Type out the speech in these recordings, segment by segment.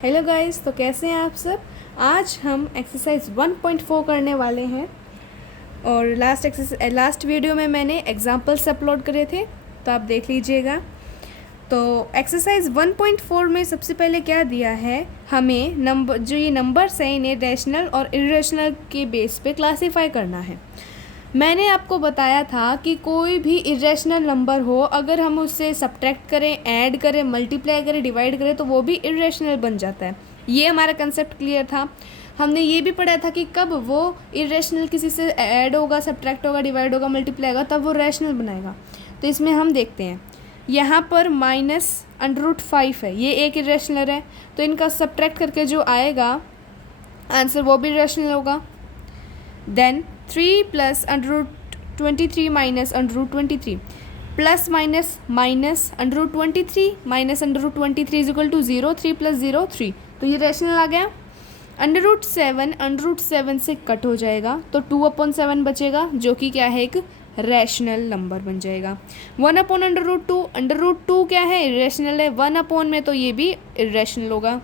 Hello guys, तो कैसे हैं आप सब। आज हम एक्सरसाइज 1.4 करने वाले हैं और लास्ट वीडियो में मैंने एग्जांपल्स अपलोड करे थे, तो आप देख लीजिएगा। तो एक्सरसाइज 1.4 में सबसे पहले क्या दिया है, हमें ये नंबर्स हैं इन्हें रैशनल और इरेशनल के बेस पे क्लासीफाई करना है। मैंने आपको बताया था कि कोई भी इरेशनल नंबर हो, अगर हम उससे सब्ट्रैक्ट करें, ऐड करें, मल्टीप्लाई करें, डिवाइड करें तो वो भी इरेशनल बन जाता है। ये हमारा कंसेप्ट क्लियर था। हमने ये भी पढ़ा था कि कब वो इरेशनल किसी से ऐड होगा, सब्ट्रैक्ट होगा, डिवाइड होगा, मल्टीप्लाई होगा, तब वो रैशनल बनाएगा। तो इसमें हम देखते हैं, यहाँ पर -√5 है, ये एक इरेशनल है, तो इनका सब्ट्रैक्ट करके जो आएगा आंसर वो भी इरेशनल होगा। देन 3 + √23 - √23 प्लस माइनस -√23 -√23 = 0, 3 + 0 3, तो ये रैशनल आ गया। √7 से कट हो जाएगा तो 2/7 बचेगा, जो कि क्या है, एक रैशनल नंबर बन जाएगा। 1/√2, √2 क्या है, इरेशनल है। 1/, में तो ये भी इरेशनल होगा।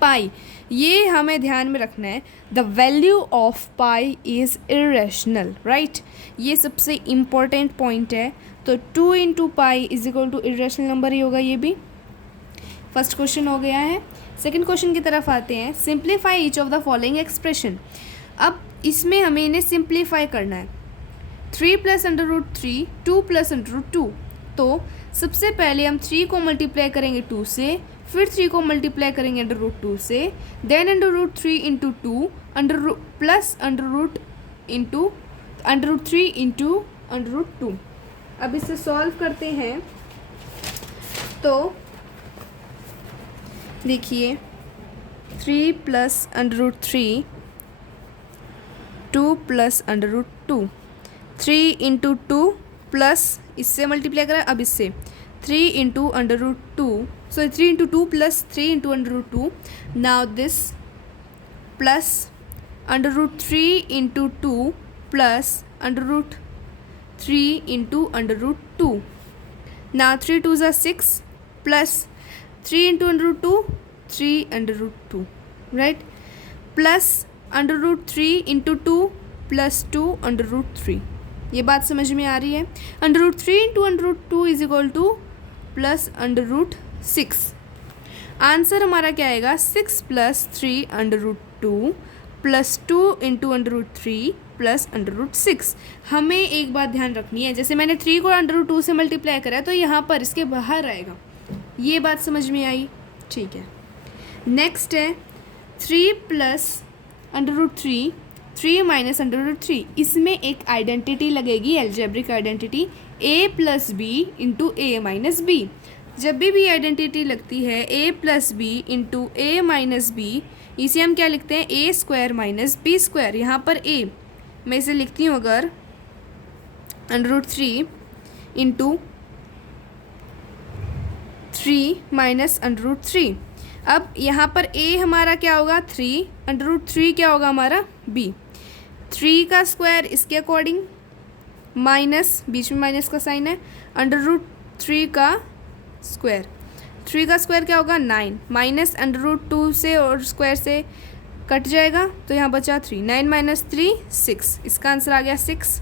पाई, ये हमें ध्यान में रखना है, the value of pi is irrational, right. ये सबसे इम्पोर्टेंट पॉइंट है। तो 2 × पाई = इरेशनल नंबर ही होगा। ये भी फर्स्ट क्वेश्चन हो गया है। सेकंड क्वेश्चन की तरफ आते हैं। Simplify each of the following expression. अब इसमें हमें इन्हें सिंप्लीफाई करना है। 3 + √3, 2 + √2। तो सबसे पहले हम 3 को मल्टीप्लाई करेंगे 2 से, फिर 3 को मल्टीप्लाई करेंगे √2 से, देन √3 × 2 प्लस √3 × √2। अब इसे सॉल्व करते हैं तो देखिए, 3 + √3, 2 + √2, 3 × 2 प्लस इससे मल्टीप्लाई करें, अब इससे 3 × √2, so 3 × 2 + 3 × √2, now this plus √3 × 2 plus √3 × √2, now 3 2s are 6 plus 3 × √2, 3 √2, right, plus √3 × 2 plus 2 √3। ये बात समझ में आ रही है। √3 × √2 = प्लस √6। आंसर हमारा क्या आएगा, 6 + 3 √2 प्लस 2 × √3 प्लस √6। हमें एक बात ध्यान रखनी है, जैसे मैंने 3 को √2 से मल्टीप्लाई करा है तो यहाँ पर इसके बाहर आएगा। ये बात समझ में आई, ठीक है। नेक्स्ट है 3 + √3, 3 - √3। इसमें एक आइडेंटिटी लगेगी, algebraic identity, a + b × a - b। जब भी आइडेंटिटी लगती है a + b × a - b, इसे हम क्या लिखते हैं, a² - b²। यहाँ पर a मैं इसे लिखती हूँ अगर √3 × 3 - √3। अब यहाँ पर a हमारा क्या होगा 3, √3 क्या होगा हमारा b। 3 का स्क्वायर इसके अकॉर्डिंग, माइनस, बीच में माइनस का साइन है, √3 का स्क्वायर। 3 का स्क्वायर क्या होगा 9, माइनस √2 से और स्क्वायर से कट जाएगा तो यहाँ बचा 3, 9 - 3 6, इसका आंसर आ गया 6।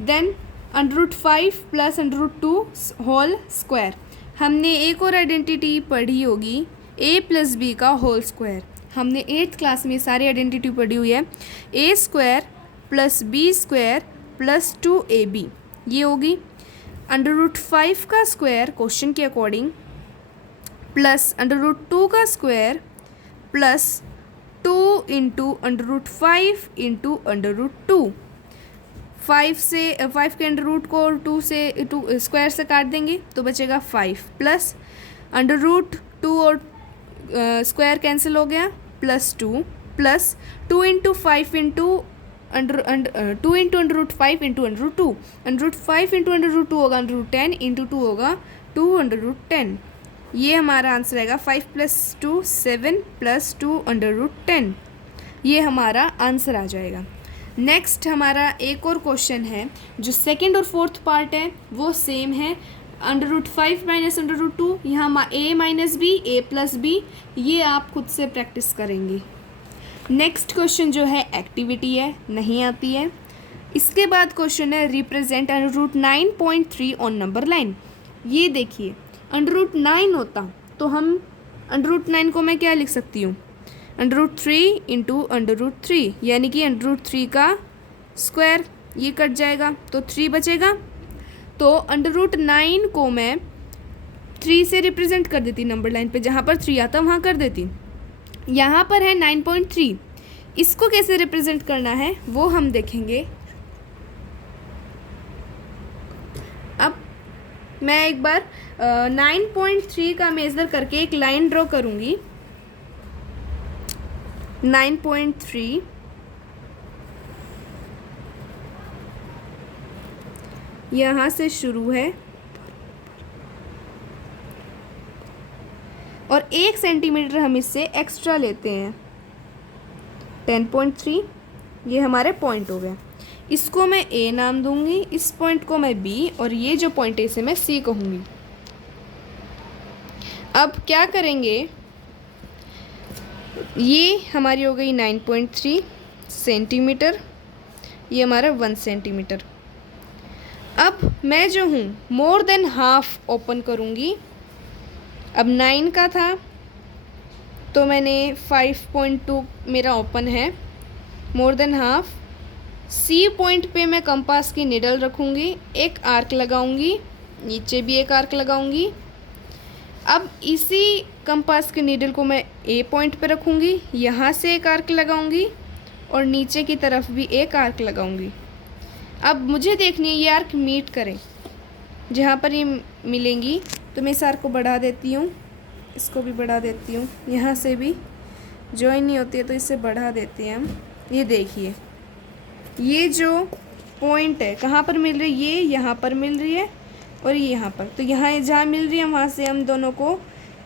Then √5 + √2 whole square. हमने एक और आइडेंटिटी पढ़ी होगी, a + b का होल स्क्वायर। हमने 8th क्लास में सारी आइडेंटिटी पढ़ी हुई है। a² + b² + 2ab, ये होगी। √5 का स्क्वायर क्वेश्चन के अकॉर्डिंग, प्लस √2 का स्क्वायर प्लस 2 × √5 × √2। 5 के अंडर को 2 से स्क्वायर से काट देंगे तो बचेगा 5, प्लस √2 और स्क्वायर कैंसिल हो गया, +2 प्लस 2 × 5 × 2 × √2, √5 × √2 होगा √10, × 2 होगा 2 √10। ये हमारा आंसर आएगा 5 + 2 7 + 2 √10। ये हमारा आंसर आ जाएगा। नेक्स्ट हमारा एक और क्वेश्चन है, जो सेकंड और फोर्थ पार्ट है वो सेम है, √5 माइनस √2, यहाँ a minus b, a plus b, ये आप खुद से प्रैक्टिस करेंगे। नेक्स्ट क्वेश्चन जो है एक्टिविटी है, नहीं आती है। इसके बाद क्वेश्चन है रिप्रेजेंट √9.3 ऑन नंबर लाइन। ये देखिए √9 होता तो हम √9 को मैं क्या लिख सकती हूँ, √3 इंटू √3, यानी कि √3 का स्क्वायर, ये कट जाएगा तो 3 बचेगा। तो √9 को मैं 3 से रिप्रेजेंट कर देती नंबर लाइन पे, जहाँ पर 3 आता वहाँ कर देती। यहाँ पर है 9.3, इसको कैसे रिप्रेजेंट करना है वो हम देखेंगे। अब मैं एक बार 9.3 का मेज़र करके एक लाइन ड्रॉ करूँगी। 9.3 यहाँ से शुरू है और 1 सेंटीमीटर हम इससे एक्स्ट्रा लेते हैं। 10.3 ये हमारे पॉइंट हो गए। इसको मैं ए नाम दूंगी, इस पॉइंट को मैं बी, और ये जो पॉइंट है इसे मैं सी कहूँगी। अब क्या करेंगे, ये हमारी हो गई 9.3 सेंटीमीटर, ये हमारा 1 सेंटीमीटर। अब मैं जो हूँ मोर देन हाफ ओपन करूँगी। अब 9 का था तो मैंने 5.2 मेरा ओपन है, more than half. C point पे मैं कंपास की निडल रखूँगी, एक आर्क लगाऊँगी, नीचे भी एक आर्क लगाऊँगी। अब इसी कंपास के नीडल को मैं ए पॉइंट पे रखूँगी, यहाँ से एक आर्क लगाऊँगी और नीचे की तरफ भी एक आर्क लगाऊँगी। अब मुझे देखनी है ये आर्क मीट करें, जहाँ पर ये मिलेंगी तो मैं इस आर्क को बढ़ा देती हूँ, इसको भी बढ़ा देती हूँ, यहाँ से भी जॉइन नहीं होती है तो इसे बढ़ा देते हैं हम। ये देखिए ये जो पॉइंट है कहाँ पर मिल रही है, ये यहाँ पर मिल रही है और ये यहाँ पर, तो यहाँ जहाँ मिल रही है वहाँ से हम दोनों को,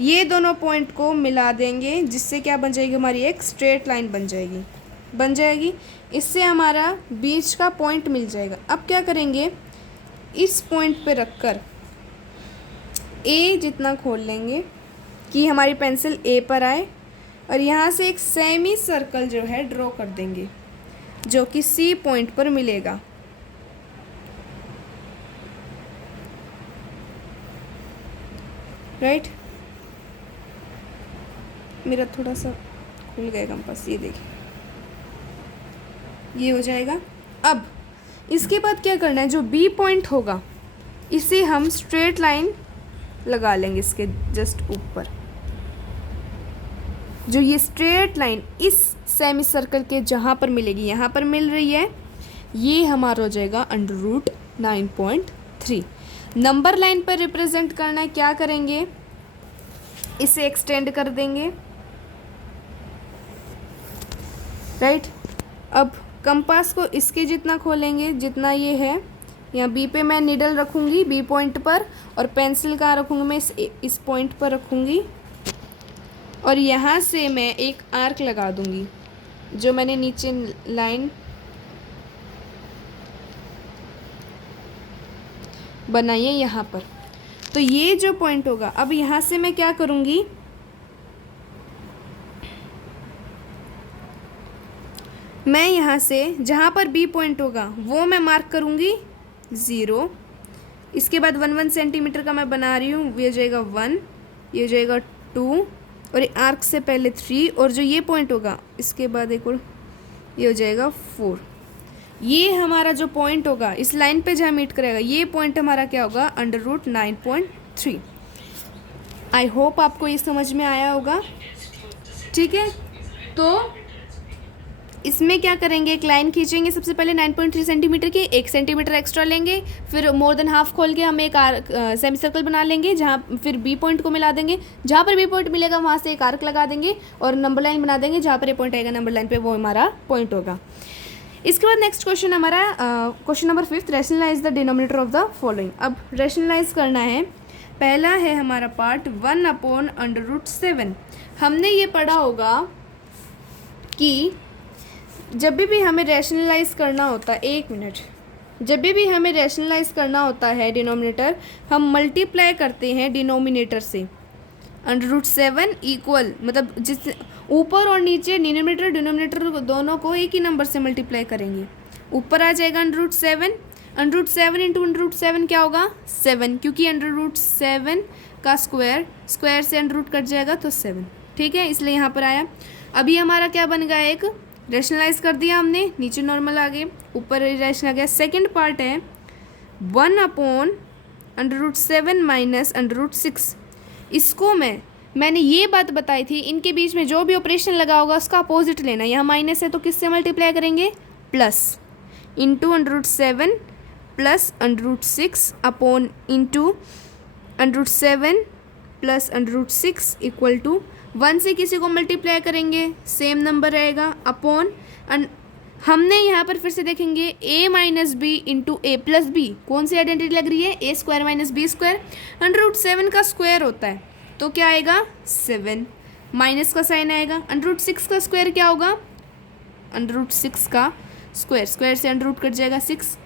ये दोनों पॉइंट को मिला देंगे, जिससे क्या बन जाएगी, हमारी एक स्ट्रेट लाइन बन जाएगी। इससे हमारा बीच का पॉइंट मिल जाएगा। अब क्या करेंगे, इस पॉइंट पे रखकर ए जितना खोल लेंगे कि हमारी पेंसिल ए पर आए और यहाँ से एक सेमी सर्कल जो है ड्रॉ कर देंगे जो कि सी पॉइंट पर मिलेगा। राइट, मेरा थोड़ा सा खुल गया कंपास, ये देखिए ये हो जाएगा। अब इसके बाद क्या करना है, जो बी पॉइंट होगा इसे हम स्ट्रेट लाइन लगा लेंगे इसके जस्ट ऊपर। जो ये स्ट्रेट लाइन इस सेमी सर्कल के जहाँ पर मिलेगी, यहाँ पर मिल रही है, ये हमारा हो जाएगा √9.3। नंबर लाइन पर रिप्रेजेंट करना है, क्या करेंगे, इसे एक्सटेंड कर देंगे। राइट, अब कंपास को इसके जितना खोलेंगे जितना ये है, यहाँ बी पे मैं निडल रखूँगी बी पॉइंट पर, और पेंसिल कहाँ रखूँगी, मैं इस पॉइंट पर रखूँगी और यहाँ से मैं एक आर्क लगा दूँगी जो मैंने नीचे लाइन बनाई है यहाँ पर। तो ये जो पॉइंट होगा, अब यहाँ से मैं क्या करूँगी, मैं यहाँ से जहाँ पर बी पॉइंट होगा वो मैं मार्क करूँगी 0। इसके बाद 1 सेंटीमीटर का मैं बना रही हूँ, ये हो जाएगा 1, ये हो जाएगा 2 और आर्क से पहले 3, और जो ये पॉइंट होगा इसके बाद एक और, ये हो जाएगा 4। ये हमारा जो पॉइंट होगा इस लाइन पे जहाँ मीट करेगा, ये पॉइंट हमारा क्या होगा, √9.3। आई होप आपको ये समझ में आया होगा। ठीक है, तो इसमें क्या करेंगे, एक लाइन खींचेंगे सबसे पहले 9.3 सेंटीमीटर की, 1 सेंटीमीटर एक्स्ट्रा लेंगे, फिर मोर देन हाफ खोल के हम एक सेमी सर्कल बना लेंगे, जहाँ फिर बी पॉइंट को मिला देंगे, जहाँ पर बी पॉइंट मिलेगा वहाँ से एक आर्क लगा देंगे और नंबर लाइन बना देंगे, जहाँ पर ये पॉइंट आएगा नंबर लाइन पे वो हमारा पॉइंट होगा। इसके बाद नेक्स्ट क्वेश्चन हमारा question number 5, rationalise the denominator of the following. अब रैशनलाइज करना है, पहला है हमारा पार्ट 1/√7। हमने ये पढ़ा होगा कि जब भी हमें रैशनलाइज करना होता है, 1 मिनट, जब भी हमें रैशनलाइज करना होता है डिनोमिनेटर, हम मल्टीप्लाई करते हैं डिनोमिनेटर से। √7 इक्वल मतलब जिस ऊपर और नीचे डिनोमिनेटर डिनोमिनेटर दोनों को एक ही नंबर से मल्टीप्लाई करेंगे। ऊपर आ जाएगा √7, √7 इंटू √7 क्या होगा 7, क्योंकि √7 का स्क्वायर से अंडर रूट कट जाएगा तो 7, ठीक है, इसलिए यहाँ पर आया। अभी हमारा क्या बन गया, एक रैशनलाइज कर दिया हमने, नीचे नॉर्मल आ गए, ऊपर रैशनल आ गया। सेकेंड पार्ट है 1/√7 माइनस √6। इसको मैंने ये बात बताई थी, इनके बीच में जो भी ऑपरेशन लगा होगा उसका अपोजिट लेना। यहाँ माइनस है तो किससे मल्टीप्लाई करेंगे, plus, into √7 plus √6 upon into √7 plus √6 equal to 1 से किसी को मल्टीप्लाई करेंगे सेम नंबर रहेगा, अपॉन हमने यहाँ पर फिर से देखेंगे a minus b into a plus b. कौन सी आइडेंटिटी लग रही है, a square minus b square. √7 का स्क्वायर होता है तो क्या आएगा 7, माइनस का साइन आएगा। √6 का स्क्वायर क्या होगा, √6 का स्क्वायर से अंडर रूट कट जाएगा 6,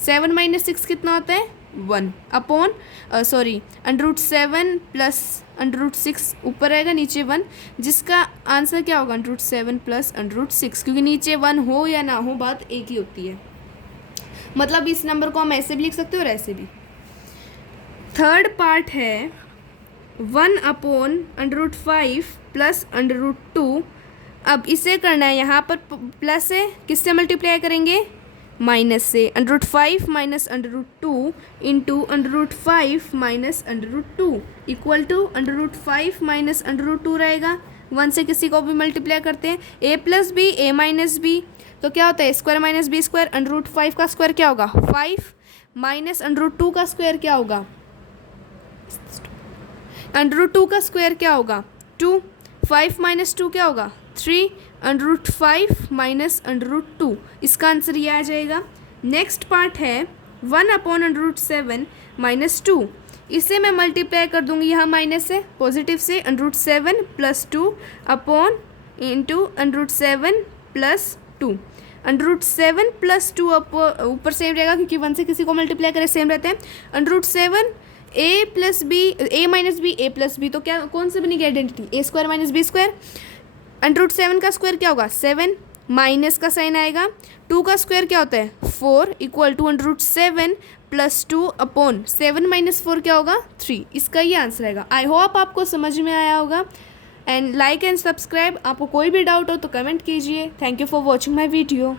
7 माइनस 6 कितना होता है 1, अपॉन √7 प्लस √6 ऊपर आएगा नीचे 1, जिसका आंसर क्या होगा √7 प्लस √6, क्योंकि नीचे 1 हो या ना हो बात एक ही होती है। मतलब इस नंबर को हम ऐसे भी लिख सकते हो और ऐसे भी। थर्ड पार्ट है 1/√5 प्लस √2। अब इसे करना है, यहाँ पर प्लस है, किससे मल्टीप्लाई करेंगे, माइनस से। √5 minus √2 into √5 minus √2 equal to √5 minus √2 रहेगा। 1 से किसी को भी मल्टीप्लाई करते हैं, a plus b a minus b, तो क्या होता है स्क्वायर माइनस बी स्क्वायर। √5 का स्क्वायर क्या होगा 5, माइनस √2 का स्क्वायर क्या होगा, √2 का स्क्वायर क्या होगा 2, 5 माइनस 2 क्या होगा 3, √5 माइनस √2, इसका आंसर ये आ जाएगा। नेक्स्ट पार्ट है 1/√7 माइनस 2। इसे मैं मल्टीप्लाई कर दूंगी, यहाँ माइनस है पॉजिटिव से, √7 plus 2 upon into √7 plus 2। √7 plus 2 ऊपर सेम रहेगा क्योंकि 1 से किसी को मल्टीप्लाई करें सेम रहते हैं। √7 a plus b a minus b a plus b, तो क्या कौन सी बनेगी identity, a square minus b square. √7 का स्क्वायर क्या होगा 7, माइनस का साइन आएगा। 2 का स्क्वायर क्या होता है 4 equal to √7 plus 2 upon 7 minus 4 क्या होगा 3, इसका ये आंसर आएगा। आई होप आपको समझ में आया होगा। And like and subscribe. आपको कोई भी डाउट हो तो कमेंट कीजिए। Thank you for watching my video.